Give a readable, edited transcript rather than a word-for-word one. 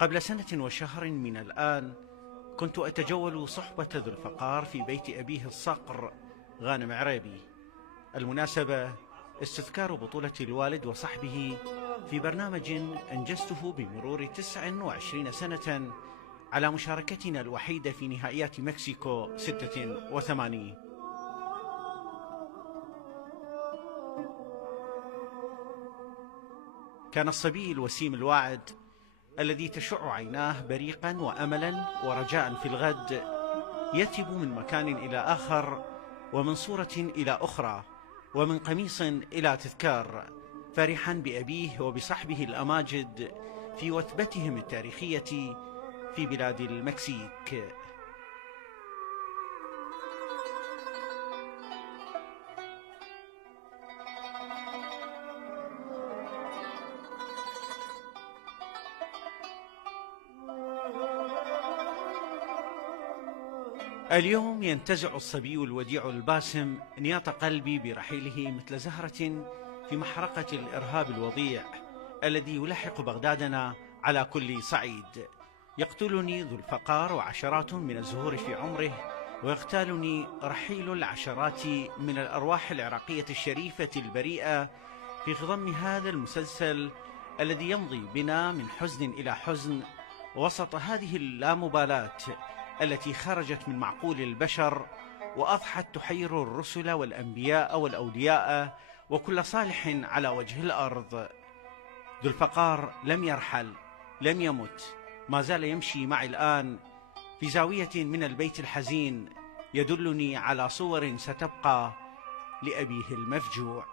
قبل سنة وشهر من الآن كنت أتجول صحبة ذو الفقار في بيت أبيه الصقر غانم عريبي. المناسبة استذكار بطولة الوالد وصحبه في برنامج أنجزته بمرور 29 سنة على مشاركتنا الوحيدة في نهائيات مكسيكو 86. كان الصبي الوسيم الواعد الذي تشع عيناه بريقا وأملا ورجاء في الغد يتب من مكان إلى آخر، ومن صورة إلى أخرى، ومن قميص إلى تذكار، فرحا بأبيه وبصحبه الأماجد في وثبتهم التاريخية في بلاد المكسيك. اليوم ينتزع الصبي الوديع الباسم نياط قلبي برحيله مثل زهرة في محرقة الإرهاب الوضيع الذي يلحق بغدادنا على كل صعيد. يقتلني ذو الفقار وعشرات من الزهور في عمره، ويغتالني رحيل العشرات من الأرواح العراقية الشريفة البريئة في خضم هذا المسلسل الذي يمضي بنا من حزن إلى حزن وسط هذه اللامبالاة التي خرجت من معقول البشر وأضحت تحير الرسل والأنبياء والأولياء وكل صالح على وجه الأرض. ذو الفقار لم يرحل، لم يمت، ما زال يمشي معي الآن في زاوية من البيت الحزين يدلني على صور ستبقى لأبيه المفجوع.